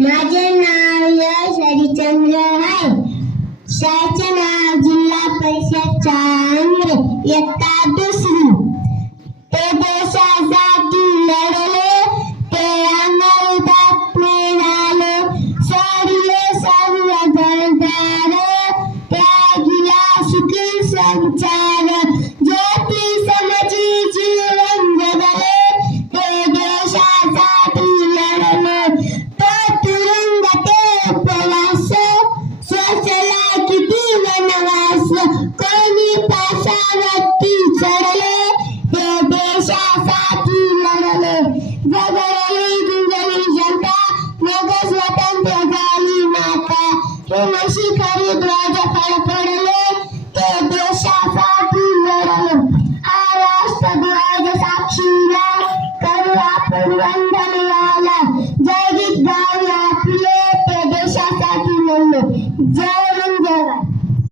माझे नाव यश हरिचंद्र आहे. शाळेचे नाव जिल्हा परिषद चांद्र, इयत्ता दुसरी. ते देशासाठी लढले, ते अंगलटात मिळाले, सोडले सर्व घरदार, त्यागिला सुखी संसार. ज्योती समजी जीवन जगले, ते देशासाठी लढले. तो तुरुंग ते उपवास, सोसला किती वनवास. कोणी पासावरती चढले, ते देशासाठी लढले. जगलेली दुजली जनता, मग स्वतंत्र झाली माता. हिमशी खरी ध्वज फडफडले, ते देशासाठी लढले. हा राष्ट्रध्वज साक्षीला करू आपण वंदन याला. जय गीत गाऊया आपले, ते देशासाठी लढले. जय